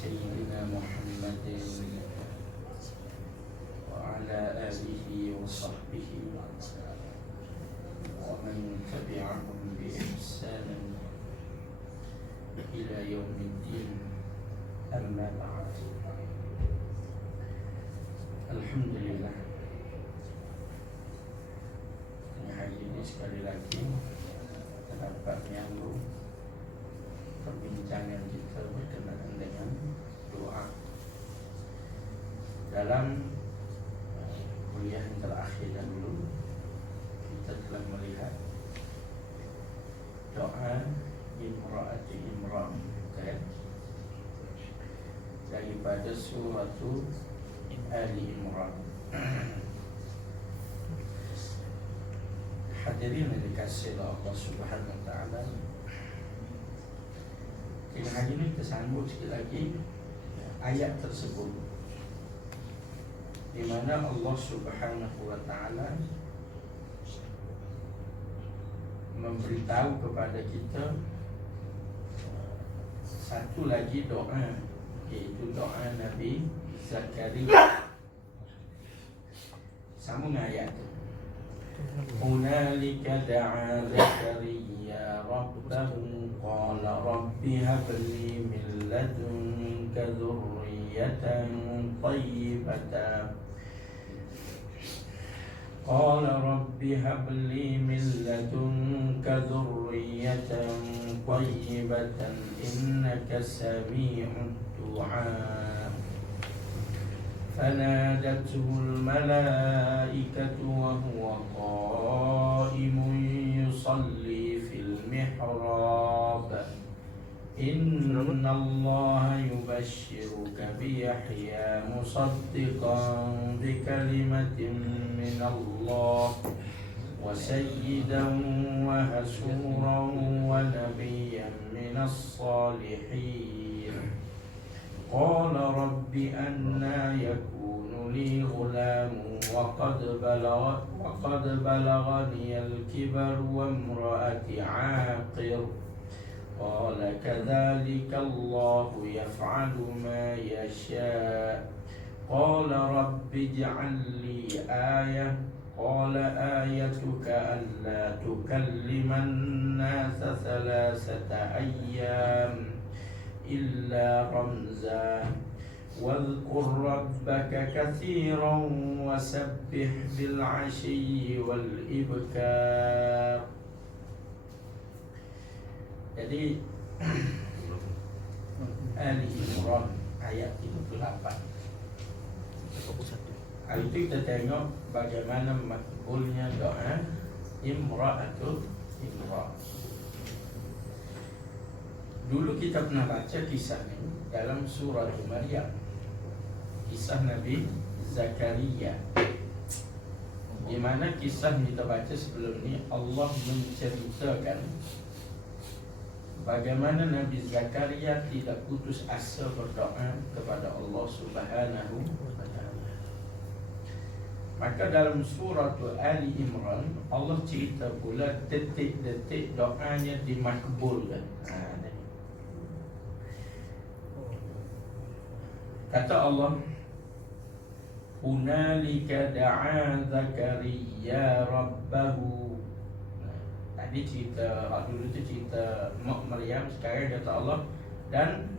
سيدنا محمد وعلى آله وصحبه ومن تبعهم بإحسان إلى يوم الدين. أما بعد، Alhamdulillah, hari ini sekali lagi terdapat menyambung perbincangan kita berkenaan dengan doa. Dalam kuliah yang terakhir dahulu, kita telah melihat doa Imra'ati Imran, kan? Daripada surah Ali Imran. Hadirin yang dikasihi Allah Subhanahu wa taala, kita hari ini tersambung sekali lagi ayat tersebut, di mana Allah Subhanahu wa taala memberitahu kepada kita satu lagi doa, iaitu doa Nabi Zakaria. Sambung ayat tu. Hunalika da'a Zakaria rabbahu qala rabbi habli min ladunka dhurriyatan tayyibatan qala rabbi habli min ladunka dhurriyatan tayyibatan innaka sami'ud du'a. فنادته الملائكة وهو قائم يصلي في المحراب إن الله يبشرك بيحيى مصدقا بكلمة من الله وسيدا وحسورا ونبيا من الصالحين قال رب أنى يكون لي غلام وقد بلغني الكبر وامرأتي عاقر قال كذلك الله يفعل ما يشاء قال رب اجعل لي آية قال آيتك ألا تكلم الناس 3 أيام إلا رمزا واذكر ربك كثيرا وسبح بالعشي والإبكار. Jadi Ali Imran ayat 38. Hari itu kita tengok bagaimana makbulnya doa Imra'atul Imran. Dulu kita pernah baca kisah ini dalam surah Maryam, kisah Nabi Zakaria, di mana kisah yang kita baca sebelum ini Allah menceritakan bagaimana Nabi Zakaria tidak putus asa berdoa kepada Allah Subhanahu wa taala. Maka dalam surah Ali Imran Allah cerita pula detik-detik doanya dimakbulkan. Kata Allah, hunalika da'a Zakaria rabbahu. Tadi cerita, dulu tu cerita Mak Maryam, sekarang kata Allah. Dan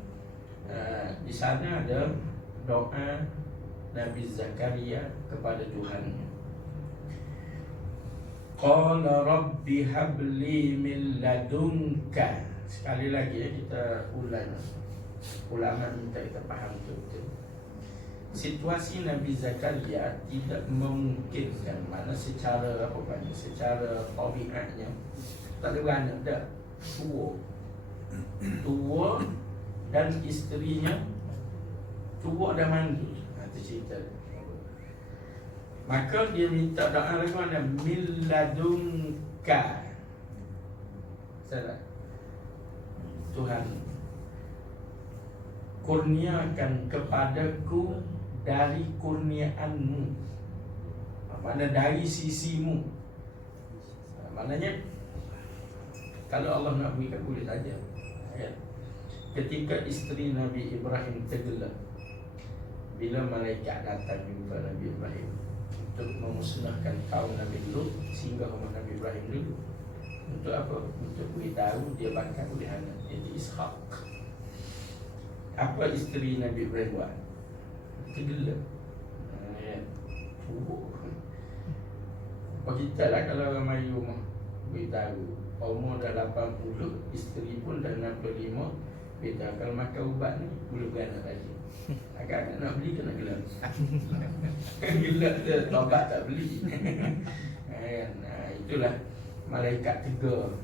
di sana ada doa Nabi Zakaria kepada Tuhannya. Qala rabbi habli min ladunka. Sekali lagi kita ulang. Ulama minta kita faham betul. Situasi Nabi Zakaria tidak memungkinkan, mana secara secara tabiatnya tak ada beranak, dah tua dan isterinya tua dan mandul. Itu cerita. Maka dia minta doa lagi mana? Milladunka. Salah. Tuhan, kurniakan kepadaku dari kurniaanmu, mana dari sisimu. Maknanya kalau Allah nak berikan boleh saja, ya. ketika isteri Nabi Ibrahim tenggelam bila malaikat datang jumpa Nabi Ibrahim untuk memusnahkan kaum Nabi Lut sehingga rumah Nabi Ibrahim dulu. Untuk apa? Untuk beritahu dia bakal oleh anak, iaitu Ishak. Apa isteri Nabi Ibrahim buat? Tenggelam. Apa kita lah kalau orang mari rumah beritahu umur dah 80, isteri pun dah 65, beritahu kalau makan ubat ni boleh beranak lagi. Agak-agak nak beli kena gelap. Gelap dia tobat tak beli. Itulah malaikat tegur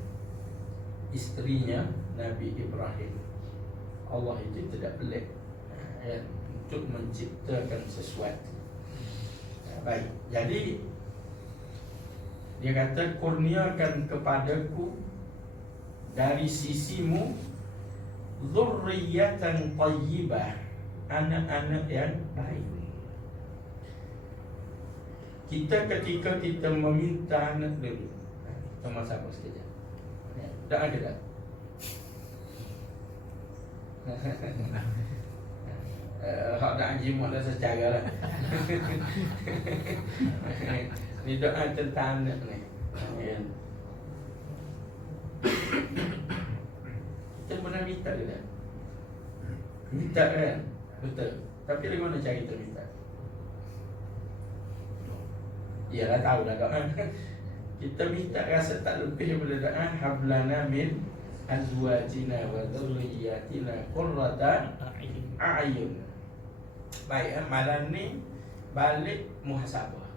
isterinya Nabi Ibrahim. Allah itu tidak pelik untuk menciptakan sesuatu. Baik, jadi dia kata kurniakan kepadaku dari sisimu dzurriyyatan thayyibah, anak-anak yang baik. Kita ketika kita meminta anak dulu, sama siapa sekejap? Tak ada tak? Hak nak jimat dah secara lah. Ni doa tentang anak ni. Kita pernah minta ke tak? Minta kan? Betul. Tapi bagaimana cara kita minta? Yalah tahu lah doa. Kita minta rasa tak lebih daripada doa hablana min azwajina wa dhurriyyatina qurrata a'yun. Baik, malam ni balik muhasabah.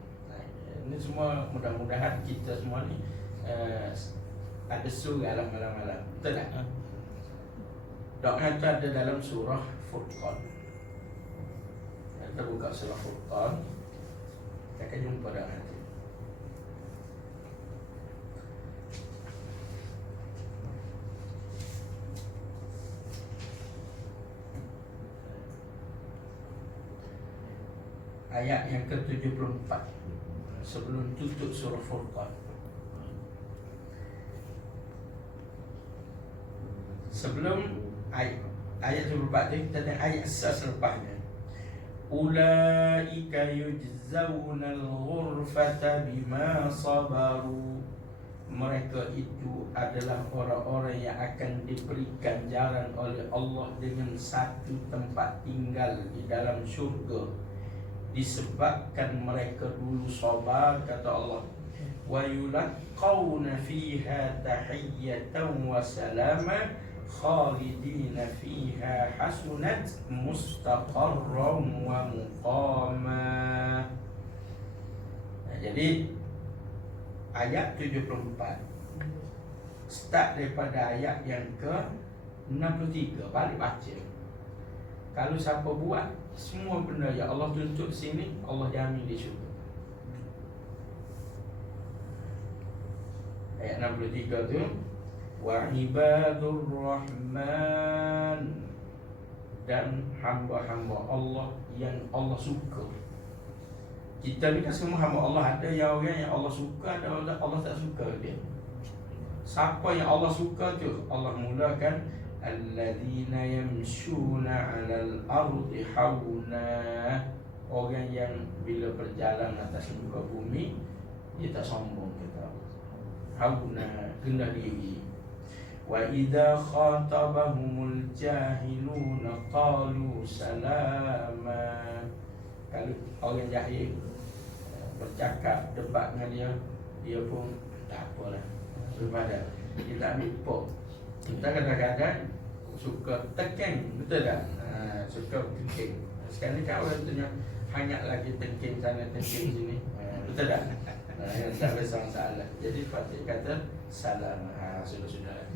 Ini semua mudah-mudahan kita semua ni ada surah malam-malam. Betul tak? Doa itu ada dalam surah Furqan. Kita buka surah Furqan, kita akan jumpa doa itu. Ayat yang ke-74 sebelum tutup surah Furqan. Sebelum ayat 74 ni, kita tengok ayat selepasnya. Ulaika yujzauna al-ghurfata bima sabaru. Mereka itu adalah orang-orang yang akan diberi ganjaran oleh Allah dengan satu tempat tinggal di dalam syurga, disebabkan mereka dulu sabar, kata Allah. Wa yulaqawna fiha tahiyyatan wa salama khalidina fiha hasunat mustaqarran wa muqama. Jadi ayat 74 start daripada ayat yang ke-63. Balik baca. Kalau siapa buat semua benda yang Allah tuntut sini, Allah jamin dia syurga. Ayat 63 tu, wa ibadur rahman, dan hamba-hamba Allah yang Allah suka. Kita ni kan semua hamba Allah. Ada yang orang yang Allah suka, ada orang Allah tak suka dia. Siapa yang Allah suka tu, Allah mulakan alladzina yamshuna 'alal ardi hauna. Orang yang bila berjalan atas muka bumi dia tak sombong, kata hauna, rendah diri. Wa idza khatabahumul jahiluna qalu salama. Kalau orang jahil bercakap, debat dengan dia, dia pun tak apalah, berbadan, dia tak ambil pok. Kita kadang-kadang suka tekan, betul tak? Suka tengking. Sekarang ni kan orang tanya hangat lagi tengking sana, tengking sini, betul tak? Yang tak besar masalah. Jadi patut kata salam. Sudah-sudah.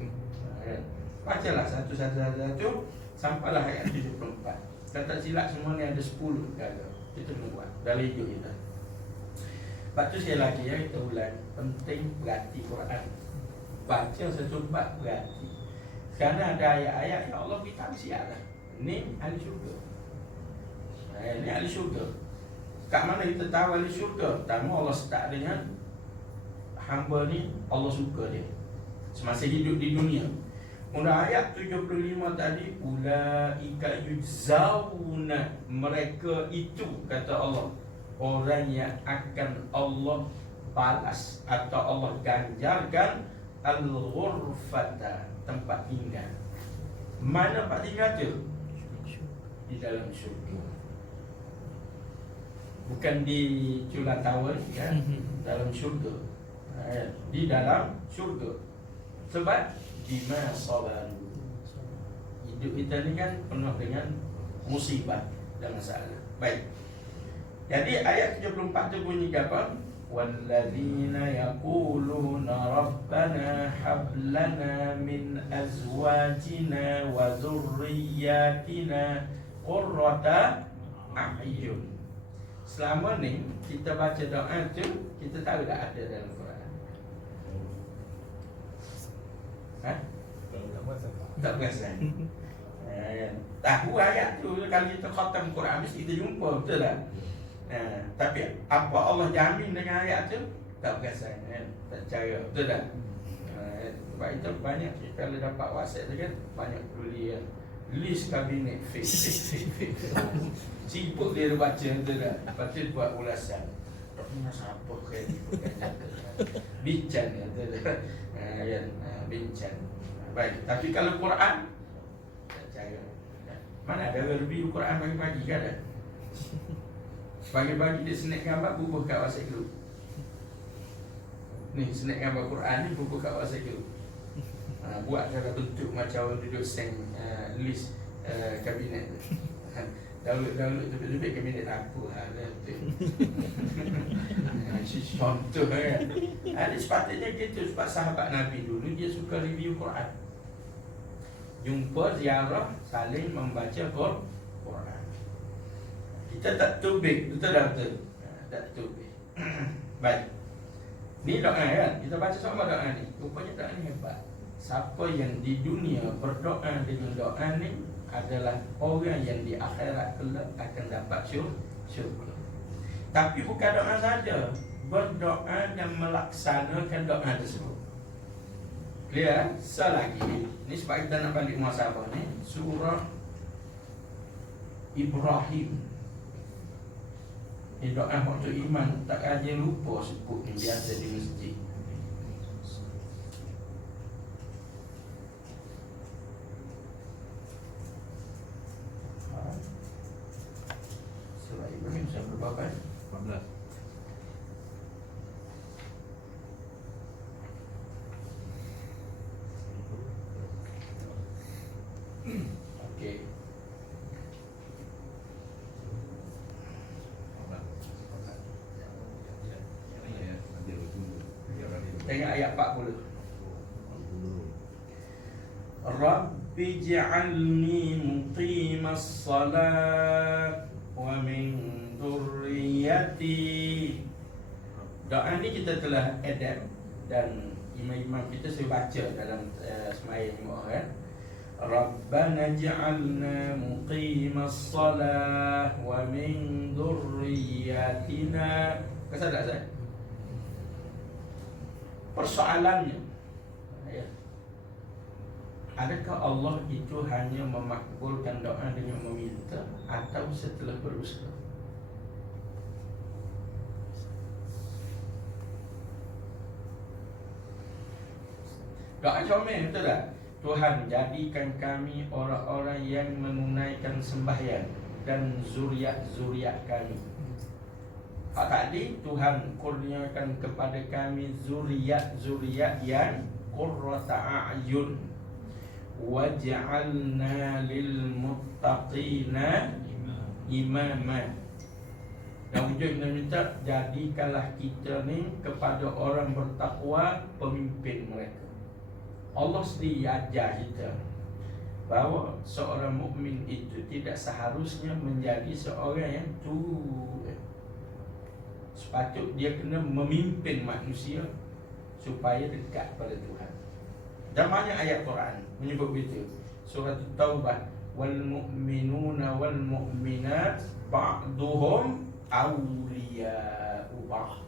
Bacalah satu-satu sampailah ayat 74. Kalau tak silap semua ni ada 10 kata. Kita kena buat dalam hidup kita. Lepas tu sekali lagi ya, kita ulang, penting berhati Quran. Baca satu bab berhati. Sekarang ada ayat-ayat yang Allah beritahu siap lah. Ni ahli syurga. Ni ahli syurga. Kat mana kita tahu ahli syurga? Pertama Allah start dengan hamba ni Allah suka dia semasa hidup di dunia. Pada ayat 75 tadi, ulaika yujzauna, mereka itu, kata Allah, orang yang akan Allah balas atau Allah ganjarkan al-ghurfata, tempat tinggal. Mana tempat tinggal tu? Di dalam syurga. Bukan di Cula Tower ya, dalam syurga. Di dalam syurga. Sebab bima sabaru, hidup kita ni kan penuh dengan musibah dan masalah. Baik. Jadi ayat 74 tu bunyi apa? Walladzina yaquluna rabbana hab lana min azwajina wa dhurriyyatina qurrata a'yun. Selama ni kita baca doa tu, kita tahu tak ada dalam Quran? Tak perasan. Tahu ayat tu, kalau kita khatam Quran mesti kita jumpa, betul tak? Tapi apa Allah jamin dengan ayat tu? Tak perasan, tak percaya, betul tak? Sebab itu banyak, kalau dapat WhatsApp tu kan, banyak beli list kabinet fake. Sibuk dia baca, betul tak? Lepas tu buat ulasan. Tak punya siapa kan? Bincang, betul tak? Bincang. Baik, tapi kalau Quran tak percaya. Mana ada review Quran pagi-pagi kan ada? Pagi-pagi dia snack gambar bubuh kat WhatsApp group. Ni snack gambar Quran ni bubuh kat WhatsApp group. Buat dalam bentuk macam duduk seng list kabinet tu. Download lebih-lebih kabinet aku tu. Contoh kan. Ada sepatutnya gitu, sebab sahabat Nabi dulu dia suka review Quran. Jumpa ziarah saling membaca Quran. Kita tak tubik, betul tak betul? Tak tubik. Baik. Ni doa kan, kita baca sama doa ni. Rupanya doa ni hebat. Siapa yang di dunia berdoa dengan doa ni adalah orang yang di akhirat kelak akan dapat syurga. Tapi bukan doa saja, berdoa dan melaksanakan doa tersebut. Clear? Selagi ni sebab kita nak balik muhasabah ni, surah Ibrahim. Ni doa waktu iman, tak aja lupa sebut ni, biasa di masjid. Surah Ibrahim saya berapa? 14. Okey. Tengok ayat 40. Rabbi ij'alni muqimas salat wa min dhurriyyati. Doa ni kita telah adapt dan imam-imam kita saya baca dalam sembahyang Jumaat kan. Rabbana ij'alna muqimas salah wa min dhurriyyatina. Kesal tak saya? Persoalannya, adakah Allah itu hanya memakbulkan doa dengan meminta atau setelah berusaha? Doa comel, betul tak? Tuhan, jadikan kami orang-orang yang menunaikan sembahyang dan zuriat-zuriat kami. Tadi Tuhan kurniakan kepada kami zuriat-zuriat yang qurrata a'yun waj'alna lil muttaqina imama. Dan ujungnya minta, jadikanlah kita ni kepada orang bertakwa pemimpin mereka. Allah sendiri ajar kita bahawa seorang mukmin itu tidak seharusnya menjadi seorang yang sepatut dia kena memimpin manusia supaya dekat pada Tuhan. Dan banyak ayat Quran menyebut begitu. Surah Taubah, wal mu'minuna wal mu'minat ba'duhum awliya'u ba'd.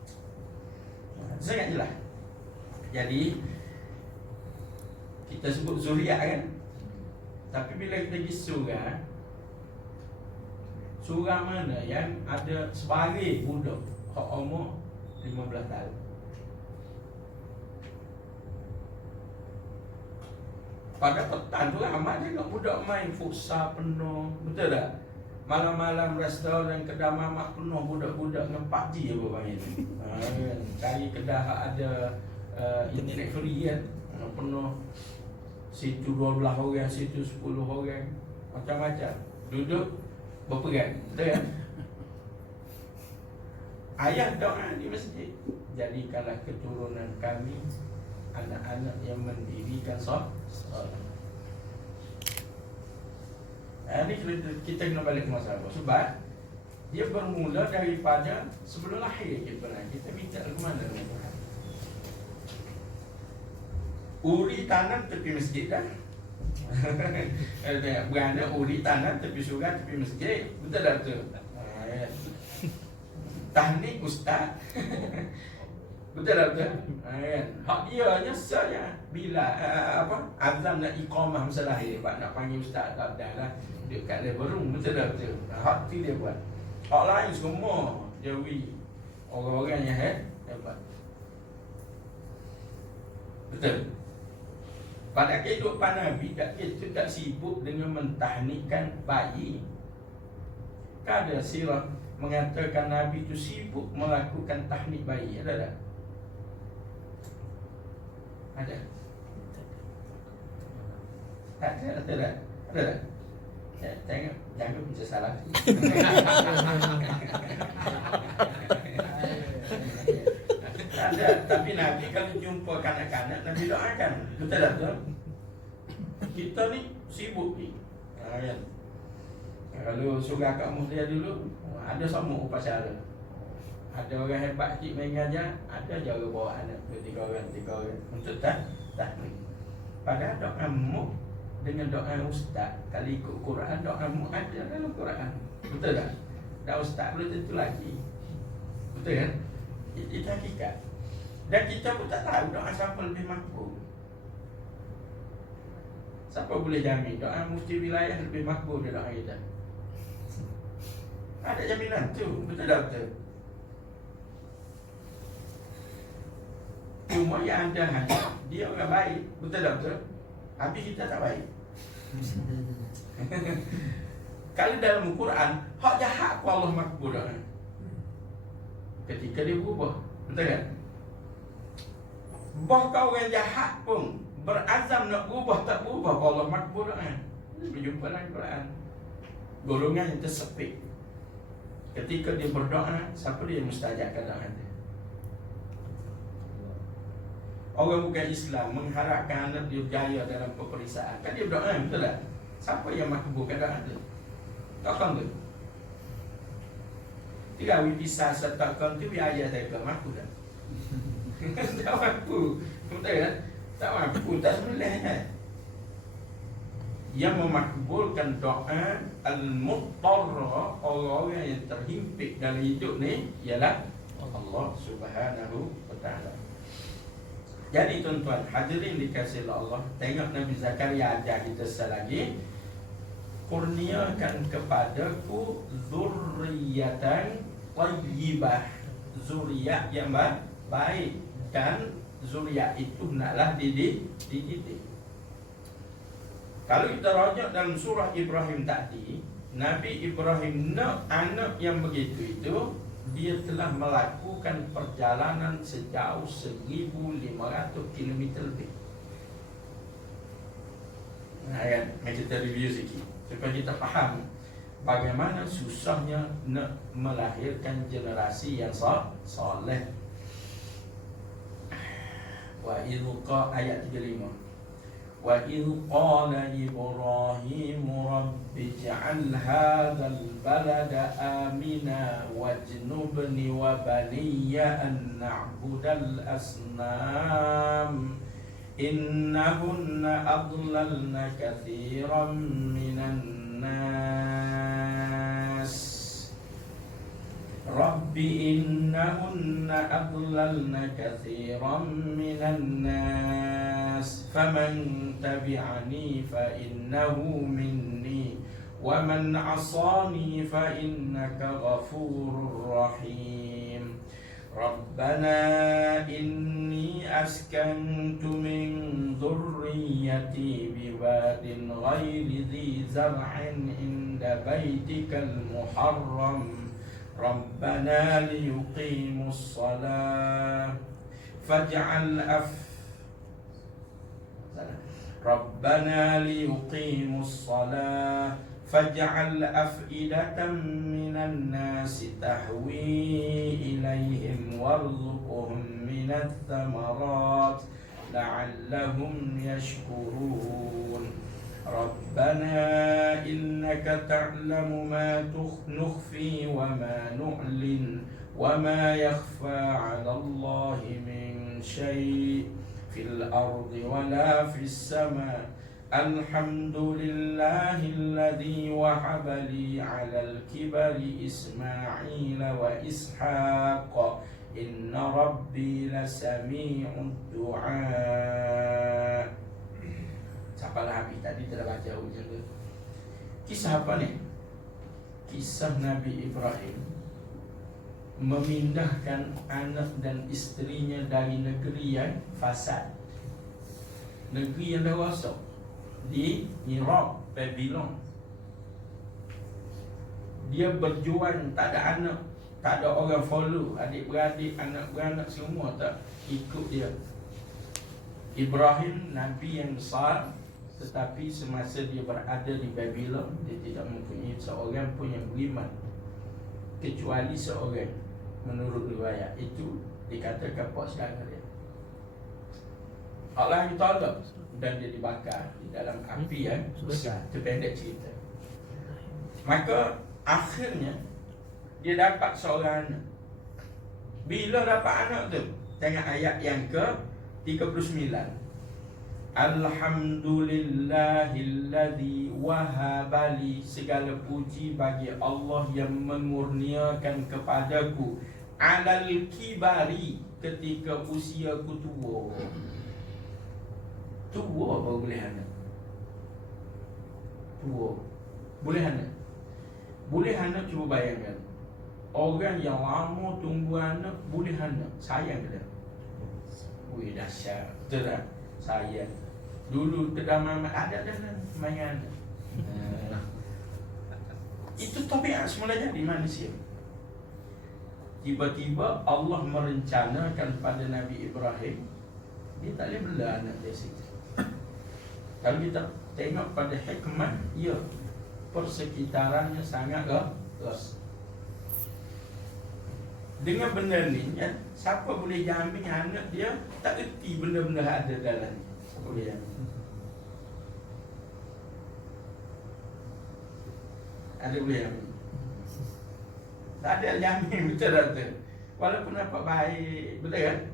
Sangat jelas. Jadi Kita sebut zuriat kan. Tapi bila kita pergi surah mana yang ada sebagai budak hak umur 15 tahun. Pada petang tu ramai tengok budak main futsal penuh. Betul tak? Malam-malam restoran kedai mamak penuh budak-budak dengan PUBG apa panggil. Kan? Cari kedai ada internet free kan. Penuh. Situ 12 orang, situ 10 orang. Macam-macam. Duduk berperang. Betul kan? Ayat doa di masjid. Jadikanlah keturunan kami anak-anak yang mendirikan solat. Ini kita kena balik ke masalah. Sebab dia bermula daripada sebelum lahir kita minta ke mana? Uri tanam tepi masjid dah. Beranak uri tanam tepi surau tepi masjid. Betul tak tu? Tahnik ustaz. Betul tak betul? Hak dia saja bila azam nak iqamah masa lahir, nak panggil ustaz tak ada lah. Dia kat level room, betul tak betul? Hak tu dia buat. Hak lain semua jawi orang-orang yang hebat. Betul. Pada kehidupan Nabi, dia tak sibuk dengan mentahnikkan bayi. Kan ada sirah mengatakan Nabi itu sibuk melakukan tahnik bayi. Ada tak? Ada? Tak ada, ada tak? Ada tak? Tengok, jangan bisa salah. Ada, tapi Nabi kalau jumpa kanak-kanak, Nabi doakan. Betul tak betul? Kita ni sibuk ni. Kan? Kalau surah Kak Muhtia dulu, ada semua upacara. Ada orang hebat sikit main ngajar, ada jaga bawa anak 3 orang untuk tahnik. Padahal doa mu dengan doa ustaz, kalau ikut Quran, doa mu ada dalam Quran. Betul tak? Dan ustaz belum tentu lagi. Betul kan? Itu hakikat. Dan kita pun tak tahu doa siapa lebih makbul. Siapa boleh jamin doa mufti wilayah lebih makbul dari doa kita? Ada jaminan tu. Betul tak betul? Cuma yang ada hanya dia orang baik. Betul tak betul? Habis kita tak baik. Kalau dalam Quran, hak jahat ku Allah makbul doa. Ketika dia berubah. Betul kan? Bahkan orang jahat pun berazam nak berubah, tak berubah, Allah makbul doa. Berjumpa dalam Quran. Golongan yang tersepit. Ketika dia berdoa, siapa dia mustajabkan doa dia? Orang bukan Islam mengharapkan anak dia berjaya dalam peperiksaan. Kan dia berdoa, betul tak? Siapa yang makbulkan doa dia? Takkan tu? Tiga pisah sertakan tu biar ayah saya ke mampu tak? Tak mampu. Betul kan? Tak mampu, tak sebenarnya. Yang memakbulkan doa al-muttarra, orang-orang yang terhimpit dalam hidup ni ialah Allah Subhanahu wa ta'ala. Jadi tuan-tuan, hadirin dikasihi Allah, tengok Nabi Zakaria ajar kita selagi, kurniakan kepadaku zurriyatan tayyibah, zuriat yang baik, dan zuriat itu naklah dididik. Kalau kita rujuk dalam surah Ibrahim tadi, Nabi Ibrahim nak anak yang begitu itu, dia telah melakukan perjalanan sejauh 1,500 km lebih. Nah kan, kita review sikit supaya kita faham bagaimana susahnya nak melahirkan generasi yang soleh. Wa idqa ayat 35. Wa idh qala Ibrahim rabbi ij'al hadzal balada amina wajnubni wa baniya an na'budal asnam innahunna adlalna katsiran minan nas Rabbi innahunna adlalna katsiran minan nas الناس فمن تبعني فإنه مني ومن عصاني فإنك غفور رحيم ربنا إني أسكنت من ذريتي بواد غير ذي زرع عند بيتك المحرم ربنا ليقيموا الصلاة فاجعل ربنا ليقيموا الصلاة فاجعل أفئدة من الناس تهوي إليهم وارزقهم من الثمرات لعلهم يشكرون ربنا إنك تعلم ما نخفي وما نعلن وما يخفى على الله من شيء في الأرض ولا في السماء الحمد لله الذي وهب لي على الكبر إسماعيل وإسحاق إن ربي لسميع الدعاء. Siapalah habis tadi telah baca ujian tu. Kisah apa ni? Kisah Nabi Ibrahim memindahkan anak dan isterinya dari negeri yang fasad, negeri yang dah rosak, di Iraq, Babylon. Dia berjuang, tak ada anak, tak ada orang follow, adik-beradik, anak-beranak semua tak ikut dia. Ibrahim Nabi yang besar, tetapi semasa dia berada di Babylon, dia tidak mempunyai seorang pun yang beriman kecuali seorang, menurut riwayat itu dikatakan pak saudara dia. Allah yang tolong dan dia dibakar di dalam api yang besar. Itu pendek cerita. Maka akhirnya dia dapat seorang anak. Bila dapat anak tu, tengok ayat yang ke 39. Alhamdulillahilladzi wahabali, segala puji bagi Allah yang mengurniakan kepadaku alal kibari, ketika usiaku tua. Tua baru boleh anak. Tua boleh anak. Boleh anak, cuba bayangkan. Orang yang lama tunggu anak boleh anak, sayang ke tak? Wih, dahsyat. Betul tak? Sayang. Dulu kedai ada main anak. Itu tabiat semulanya di manusia. Tiba-tiba Allah merencanakan pada Nabi Ibrahim, dia tak boleh bela anak dia situ. Kalau kita tengok pada hikmah, ya, persekitarannya sangat luas. Dengan benda ni, ya, siapa boleh jamin anak dia tak erti benda-benda ada dalam ni? Siapa boleh jamin? Ada boleh jamin? Tak ada jamin, betul tak betul? Walaupun nampak baik, betul kan?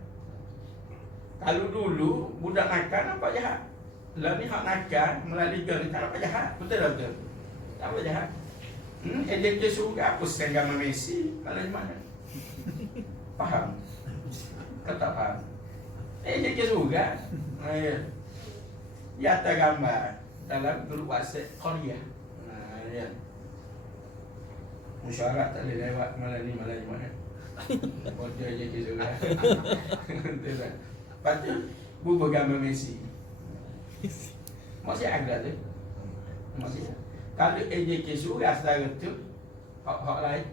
Kalau dulu budak nakal nampak jahat, lah ni hak nakal melalui girl ni tak nampak jahat, betul tak betul? Tak nampak jahat. Dia surga apa sekarang gambar Messi, malah mana? Faham? Kau tak faham? Dia surga. Ya. Di atas gambar dalam grup WhatsApp Korea. Ya. Musyarat tak boleh lewat malam ni mana. Bodoh je ke surga. Betul tak? Lepas tu bubuh gambar Messi. Masih agak tu. Masih. Kalau AJK surga saudara tu, hak lain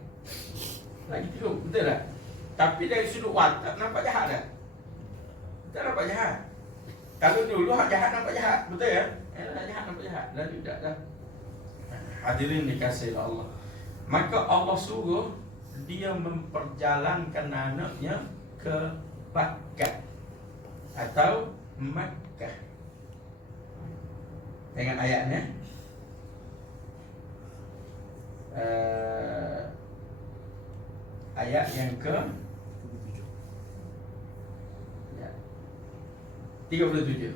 lagi teruk, betul tak? Tapi dari sudut watak nampak jahat tak? Tak nampak jahat. Kalau dulu hak jahat nampak jahat, betul ya? Nak jahat nampak jahat, lalu tak dah. Hadirin dikasihi Allah. Maka Allah suruh dia memperjalankan anaknya ke Baghdad atau Makkah. Tengok ayatnya. Ayat yang ke 37.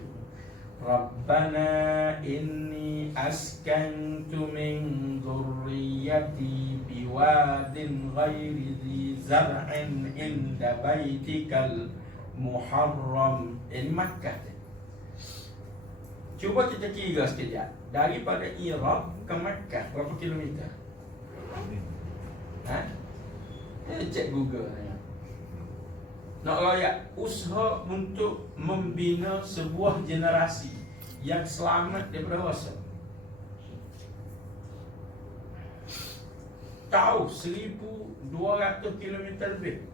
Rabbana inni askantu min dhurriyyati biwadin ghairi dhi zar'in inda baitikal muharram. Ini Makkah. Cuba kita kira sekejap. Daripada Iraq ke Makkah berapa kilometer? Ha? Cek Google. Nak layak usaha untuk membina sebuah generasi yang selamat daripada rasa. Tahu 1,200 km lebih.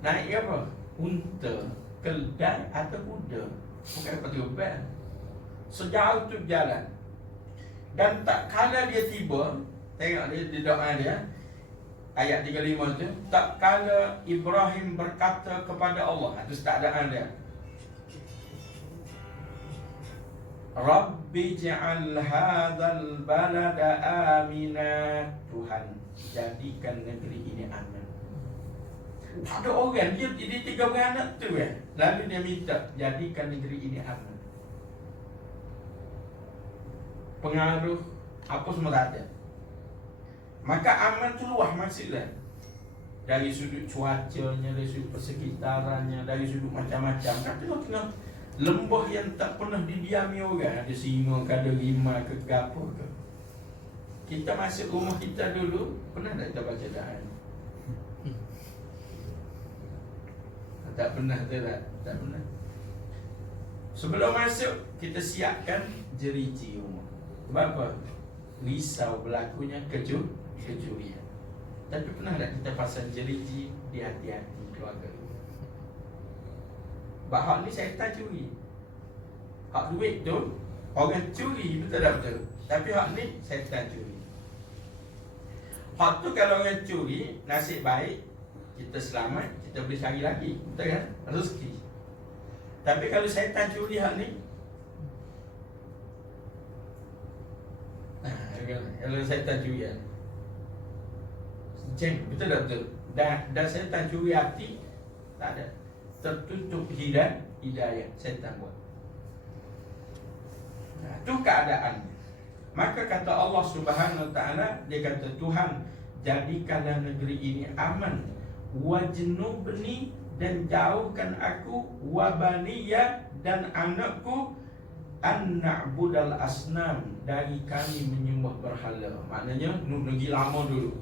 Naik apa? Unta, keldai atau kuda. Bukan pakai bel. Sejauh tu berjalan. Dan tak kala dia tiba, tengok dia di doa dia, ayat 35 tu, tak kala Ibrahim berkata kepada Allah, itu keadaan dia, Rabbi ja'al hadzal balada amina. Tuhan, jadikan negeri ini aman. Tak ada orang, dia tiga beranak tu kan. Lalu dia minta, jadikan negeri ini aman. Pengaruh apa semua tak ada. Maka aman tu luas maksudnya. Dari sudut cuacanya, dari sudut persekitarannya, dari sudut macam-macam. Kan tengok lembah yang tak pernah didiami orang. Ada singa, ada rimau ke apa ke. Kita masuk rumah kita dulu, pernah tak kita baca doa? Tak pernah tak? Tak pernah. Sebelum masuk, kita siapkan jeriji rumah. Sebab apa? Risau berlakunya kecurian. Tapi pernah tak kita pasang jeriji di hati-hati keluarga? Sebab hak ni syaitan curi. Hak duit tu orang curi, betul tak betul? Tapi hak ni syaitan curi. Hak tu kalau orang curi, nasib baik, kita selamat, kita boleh cari lagi, betul kan? Rezeki. Tapi kalau syaitan curi hak ni, kalau syaitan curi kan, jeng, betul tak betul? Dan syaitan curi hati, tak ada. Tertutup hidayah, syaitan buat. Itu keadaannya. Maka kata Allah Subhanahu Wa Taala, dia kata, Tuhan, jadikanlah negeri ini aman, wajnubni, dan jauhkan aku, wabaniya, dan anakku, an na'budal asnam, dari kami menyembah berhala. Maknanya negeri lama dulu,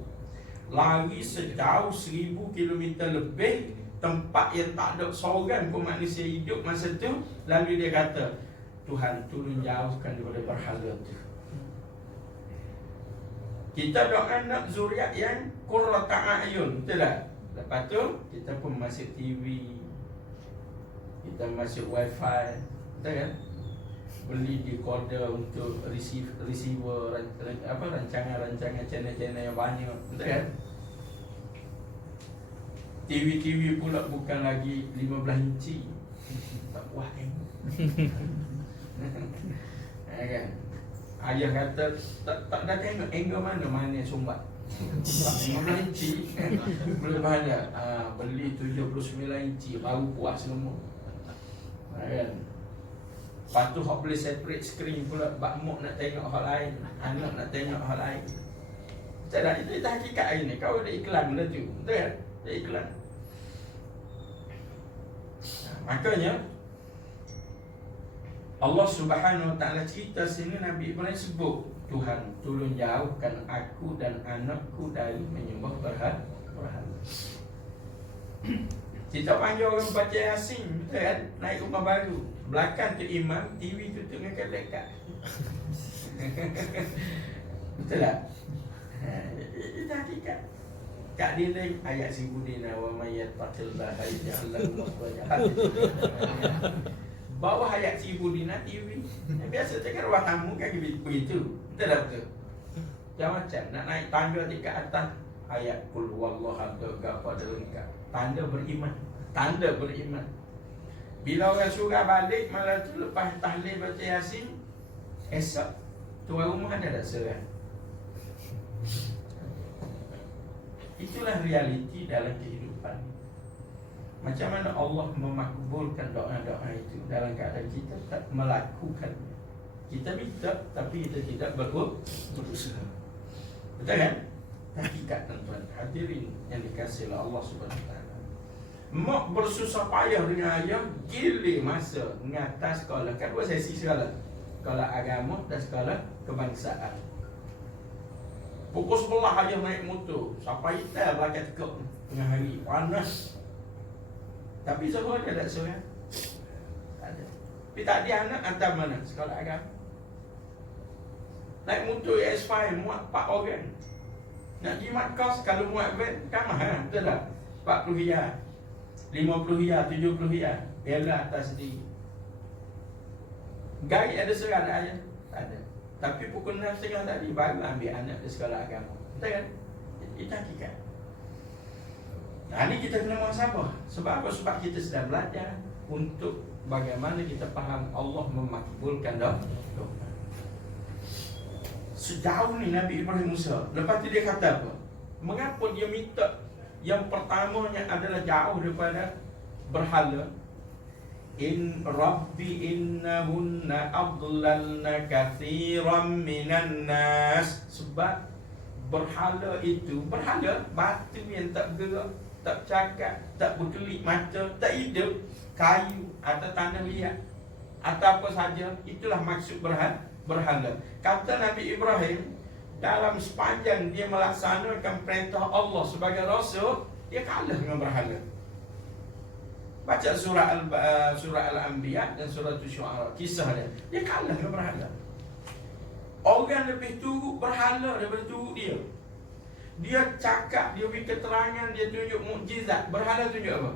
lari sejauh 1,000 km lebih, tempat yang tak ada seorang pun manusia hidup masa tu. Lalu dia kata, Tuhan, tolong jauhkan daripada berhala tu. Kita doa nak zuriat yang qurrata a'yun, betul tak? Lepas tu kita pun masuk TV, kita masuk wifi, betul kan? Beli decoder untuk receiver rancangan-rancangan channel-channel yang banyak, betul kan? TV pula bukan lagi 15 inci. Tak puas tengok. Kan? Ayah kata tak dah tengok angle mana sumbat. 15 inci belum ada. Beli 79 inci baru puas semua. Kan? Lepas tu hak boleh separate screen pula. Bak mak nak tengok hal lain, anak nak tengok hal lain. Tak ada, itu hakikat hari ni. Kau ada iklan benda tu, betul kan? Ada iklan. Makanya Allah Subhanahu Wa Taala cerita sini, Nabi Ibrahim sebut, Tuhan, tolong jauhkan aku dan anakku dari menyembah berhala. Kita panggil orang baca Yasin, betul kan? Naik rumah baru, belakang tu imam, TV tu tengah dekat. Betul tak? Itu hakikat. Kak Diling ayat 1000 dinar, wa may yattaqillaha yaj'al lahu makhraja. Bawah ayat 1000 dinar TV. Biasa cakap ruang tamu kan begitu. Betul tak betul? Jangan macam nak naik tangga dekat atas, ayat qul huwallahu ahad pada lengkap. Tanda beriman. Tanda beriman. Bila orang surah balik malam tu, lepas tahlil baca Yasin, esok tuan rumah ada tak serah? Itulah realiti dalam kehidupan. Macam mana Allah memakbulkan doa-doa itu dalam keadaan kita tak melakukannya. Kita minta tapi kita tidak berusaha. Betul kan? Hakikat tuan-tuan hadirin yang dikasihi oleh Allah Subhanahu Wa Taala. Mak bersusah payah dengan ayah, gila masa mengatas sekolah. Kan dua sesi sekolah. Sekolah agama dan sekolah kebangsaan. Pukul 11 ayah naik motor. Sampai hitam belakang tekuk tengah hari. Panas. Tapi semua dia tak seorang. Tak ada. Tapi tak ada anak hantar mana? Sekolah agama. Naik motor S5 muat 4 orang. Nak jimat kos kalau muat van kan mahal. Betul tak? 40 riyal, 50 riyal, 70 riyal. Bela atas sendiri. Gaib ada serang tak ayah? Tak ada. Tapi pukul 6.30 tadi baru ambil anak di sekolah agama. Betul kan? Itu hakikat. Nah, ini kita kena muhasabah. Sebab apa? Sebab kita sedang belajar untuk bagaimana kita faham Allah memakbulkan doa. Sejauh ni Nabi Ibrahim Musa, lepas tu dia kata apa? Mengapa dia minta yang pertamanya adalah jauh daripada berhala? In Rabbi innahunna adlalna kathiran minan nas. Sebab berhala itu, berhala batu yang tak gerak, tak cakap, tak berkelip mata, tak hidup, kayu atau tanah liat atau apa saja, itulah maksud berhala. Kata Nabi Ibrahim, dalam sepanjang dia melaksanakan perintah Allah sebagai rasul, dia kalah dengan berhala. Baca surah Al-Anbiya dan surah Syu'ara, kisah dia kalah dengan berhala. Orang lebih turut berhala daripada turut dia. Dia cakap, dia beri keterangan, dia tunjuk mukjizat. Berhala tunjuk apa?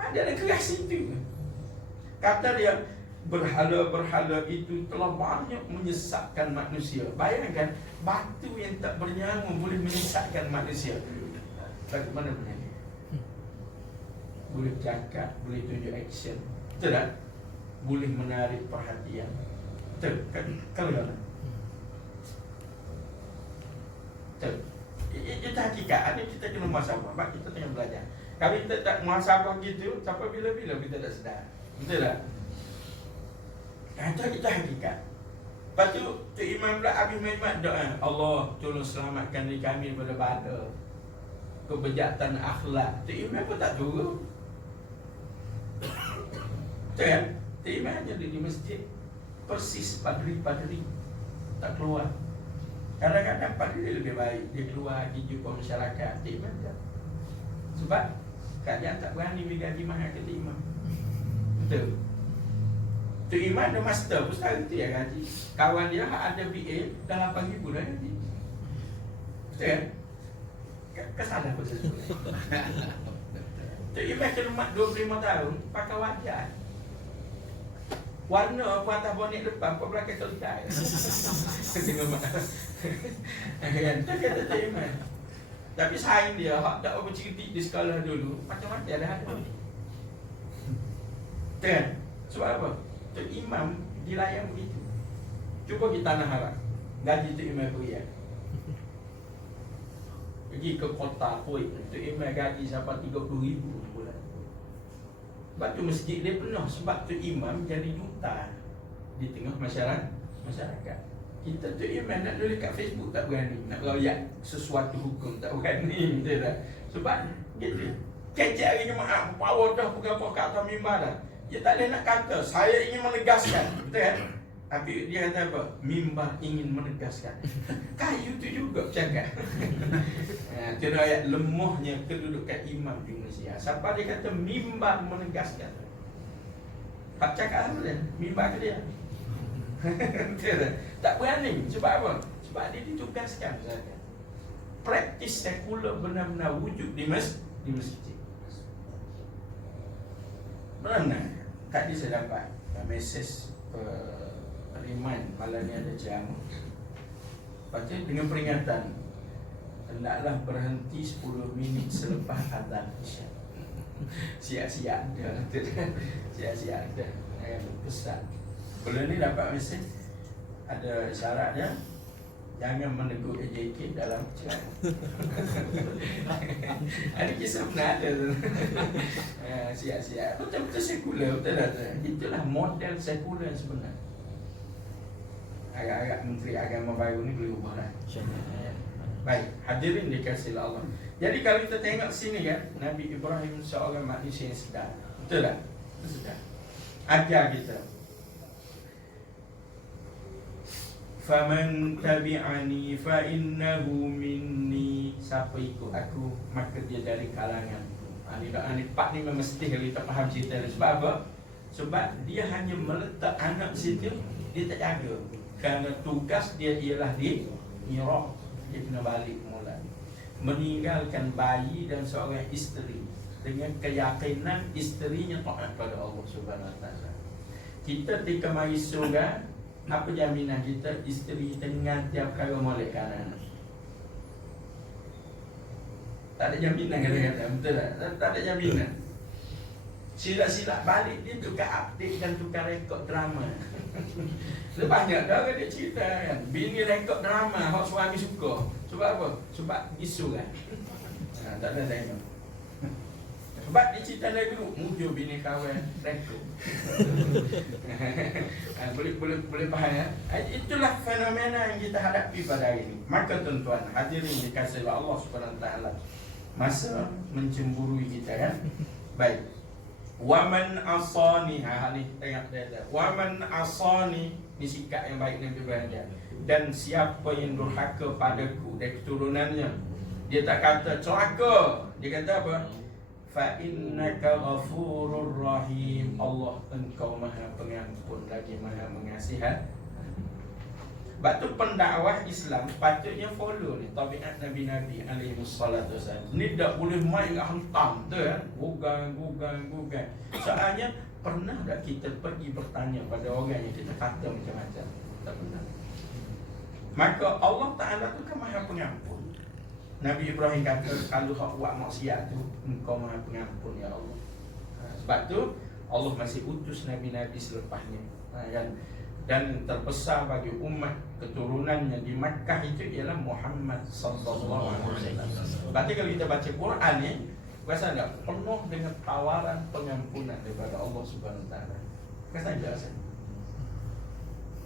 Ada keras itu. Kata dia, berhala-berhala itu telah banyak menyesatkan manusia. Bayangkan, batu yang tak bernyawa boleh menyesatkan manusia. Bagaimana boleh? Boleh cakap, boleh tunjuk action. Betul tak? Boleh menarik perhatian. Betul? Kalau tak? Betul? Itu hakikat. Ini kita kena muhasabah. Sebab kita tengah belajar. Kalau kita tak muhasabah gitu, sampai bila-bila kita tak sedar. Betul tak? Itu hakikat. Lepas tu, Tuk Imam pula habis memang doa, Allah tolong selamatkan diri kami daripada bada, kebejatan akhlak. Tuk Imam pun tak turun. Betul kan? Tuk Imam hanya di masjid, persis padri-padri tak keluar. Kadang-kadang padri lebih baik, dia keluar, dia jumpa masyarakat. Tuk Imam tak. Sebab kerajaan tak berani beri gaji mahal ke Tuk Imam. Betul. Tuk Imam ada master pun sekarang tu yang gaji. Kawan dia ada BA dah 8,000 dah gaji. Betul kan? Kesalah pun sesuatu. Tuk Imam kena mak 25 tahun pakai wajah. Warna apa atas bonet depan, apa belakang selesai. Tengok mak. Itu kata Tuk Imam. Tapi saing dia, hak tak apa cerdik di sekolah dulu, macam-macam dah ada. Kan? Sebab apa? Tuk Imam dilayang begitu. Cuba kita nak harap gaji Tuk Imam beriak. Pergi ke kota Kuwait, Tuk Imam gaji sampai 30,000 bulan. Sebab tu masjid dia penuh. Sebab Tuk Imam jadi duta di tengah masyarakat. Kita Tuk Imam nak tulis kat Facebook tak berani, nak royak sesuatu hukum tak berani. Betul tak? Sebab gitu. Kecek hari Jumaat, power dah pegang-pegang kat atas mimbar dah. Dia tak boleh nak kata, saya ingin menegaskan. Betul kan? Tapi dia kata apa? Mimbar ingin menegaskan. Kayu tu juga cakap. Itu ayat lemahnya kedudukan imam di Malaysia. Siapa dia kata mimbar menegaskan? Tak cakap apa dia? Mimbar ke dia? Tak berani. Sebab apa? Sebab dia ditugaskan. Praktis sekular benar-benar wujud di masjid. Benar-benar. Tadi saya dapat mesej remind malam ni ada ceramah. Lepas tu dengan peringatan, hendaklah berhenti 10 minit selepas azan isyak. Siap-siap dah. Siap-siap dah. Pesan. Bulan ni dapat mesej, ada syaratnya, jangan menegur AJK dalam ceramah. Ada kisah pernah ada tu. Siap-siap. Betul-betul sekular. Betul-betul. Itulah model sekular sebenarnya. Agak-agak Menteri Agama baru ni boleh ubah lah. Baik, hadirin dikasihi Allah. Jadi kalau kita tengok sini kan, Nabi Ibrahim seorang manusia yang sedar. Betul tak? Sedar. Ajar kita. Faman tabi'ani fa innahu minni. Siapa ikut aku, maka dia dari kalangan. Ini part ni memang mesti kalau kita faham cerita ni. Sebab apa? Sebab dia hanya meletak anak situ, dia tak jaga. Kerana tugas dia ialah di Iraq. Dia kena balik mula, meninggalkan bayi dan seorang isteri dengan keyakinan isterinya taat pada Allah Subhanahu Wa Taala. Kita ketika mari surga, apa jaminan kita isteri kita tiap kali molek kanan? Tak ada jaminan kata-kata, betul tak? Tak ada jaminan. Silap-silap balik dia tukar update dan tukar rekod drama. Dia banyak dah dia cerita kan. Bini rekod drama, hak suami suka. Sebab apa? Sebab isu kan. Tak ada tengok. Sebab dia cerita lagu, mujur bini kawan rekod. Boleh faham ya? Itulah fenomena yang kita hadapi pada hari ini. Maka tuan-tuan, hadirin dikasihi Allah Subhanahu Wa Taala, masa mencemburui kita kan. Baik. Waman asani, ni tengok dia. Waman asani, ni sikap yang baik Nabi Ibrahim dia. Dan siapa yang durhaka padaku dari keturunannya, dia tak kata celaka, dia kata apa? Fa innaka ghafurur rahim. Allah, engkau Maha Pengampun lagi Maha Mengasihan. Sebab tu pendakwah Islam patutnya follow ni tabiat Nabi-Nabi alaihi wassalatu wassalam. Ni tak boleh main kat hentam tu kan. Gugang. Soalnya pernah tak kita pergi bertanya pada orang yang kita kata macam-macam? Tak pernah. Maka Allah Ta'ala tu kan Maha Pengampun. Nabi Ibrahim kata, kalau hak buat maksiat tu, engkau Maha Pengampun ya Allah. Sebab tu Allah masih utus Nabi-Nabi selepasnya, kan? Dan terbesar bagi umat keturunannya di Makkah itu ialah Muhammad sallallahu alaihi wasallam. Berarti kalau kita baca Quran ni, rasa tak penuh dengan tawaran pengampunan daripada Allah Subhanahu Wa Taala. Rasa tak rasa?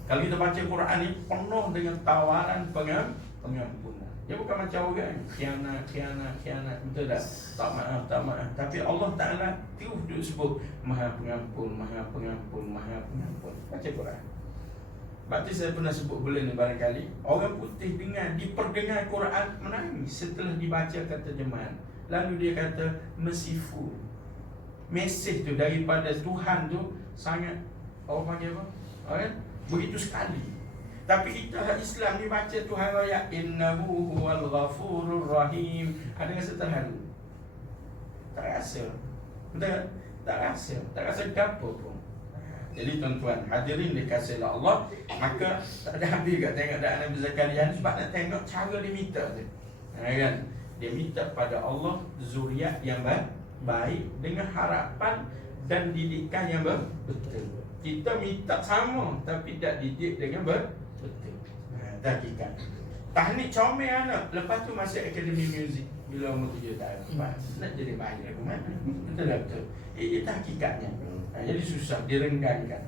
Kalau kita baca Quran ni penuh dengan tawaran pengampunan. Dia bukan macam orang khianat, betul tak? Tak maaf. Tapi Allah Ta'ala terus duk sebut Maha Pengampun. Baca Quran. Berarti saya pernah sebut bulan ni barangkali, orang putih diperdengar Quran menangis setelah dibaca terjemahan. Lalu dia kata merciful. Mesej tu daripada Tuhan tu sangat, orang panggil apa? Kan? Begitu sekali. Tapi kita Islam ni baca Tuhan raya innahu huwal ghafurur rahim, ada rasa terharu? Tak rasa. Betul? Tak rasa apa pun. Jadi tuan-tuan, hadirin dikasihi Allah, maka tak ada habis kat tengok dak Nabi Zakaria ni, sebab nak tengok cara dia minta tu. Kan? Dia minta pada Allah zuriat yang baik dengan harapan dan didikan yang betul. Kita minta sama tapi tak didik dengan betul. Hakikat. Tahniah comel anak, lepas tu masuk akademi muzik bila umur 7 tahun. Nak jadi baik ke mana? Betul. Itu hakikatnya. Jadi susah direnggankan.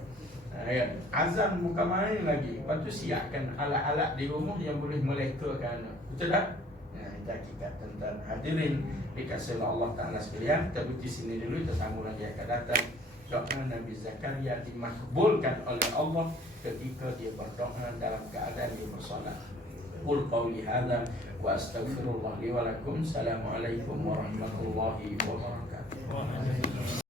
Kan? Azan bukan main lagi. Lepas tu siapkan alat-alat di rumah yang boleh melekakan anak. Betul tak? Itu hakikat tentang hadirin dikasihi Allah Ta'ala sekalian. Kita berhenti sini dulu, kita sambung lagi akan datang. Doa Nabi Zakaria dimakbulkan oleh Allah ketika dia berdoa dalam keadaan dia bersolat. Qul qawli hadza wa astaghfirullah li wa lakum. Assalamualaikum warahmatullahi wabarakatuh.